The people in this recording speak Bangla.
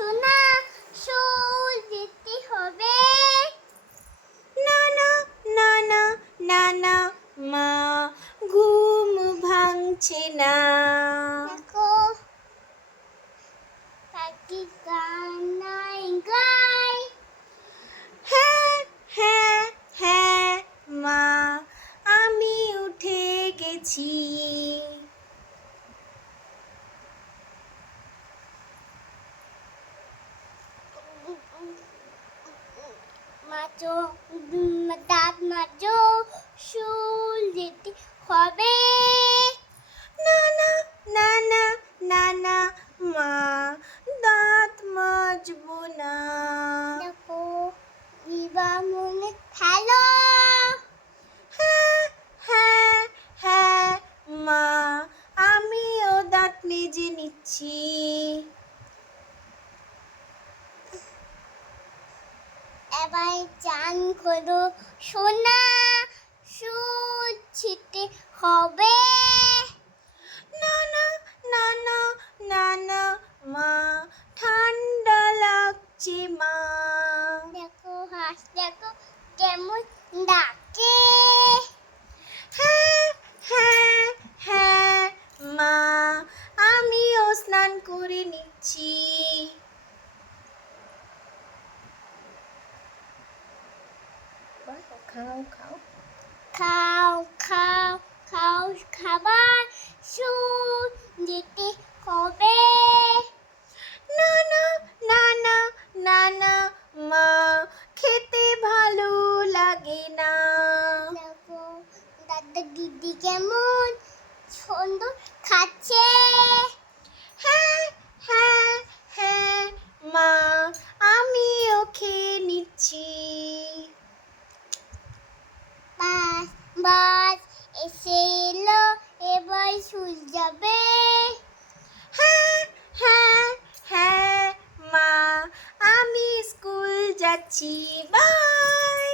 সোনা স্কুল যেতে হবে। না না না না না না মা, ঘুম ভাঙছে না। দেখো পাখি গান গায়। হ্যাঁ হ্যাঁ হ্যাঁ মা, আমি উঠে গেছি। মাজো দাঁত মাজো, স্কুল যেতে হবে। না না না না না না মা, দাঁত মাজবো না। দেখো দিবা মনে খেলো। হ্যাঁ হ্যাঁ হ্যাঁ মা, আমিও দাঁত মেজে নিচ্ছি। এবার চান করো সোনা, স্কুল যেতে হবে। না না না না না না মা, ঠান্ডা লাগছে মা। দেখো হাঁস দেখো কেমন ডাকে। হ্যাঁ হ্যাঁ হ্যাঁ মা, আমিও স্নান করে নিচ্ছি। খাও খাও খাও খাও খাও খাবার, স্কুল যেতে হবে। না না না না না না মা, খেতে ভালো লাগে না। দেখো দাদা দিদি কেমন সুন্দর খাচ্ছে। হ্যাঁ হ্যাঁ হ্যাঁ মা, আমিও খেয়ে নিচ্ছি। বাস বাস এসে এলো, এবার স্কুল যাবে। হ্যাঁ হ্যাঁ হ্যাঁ মা, আমি স্কুল যাচ্ছি। বাই।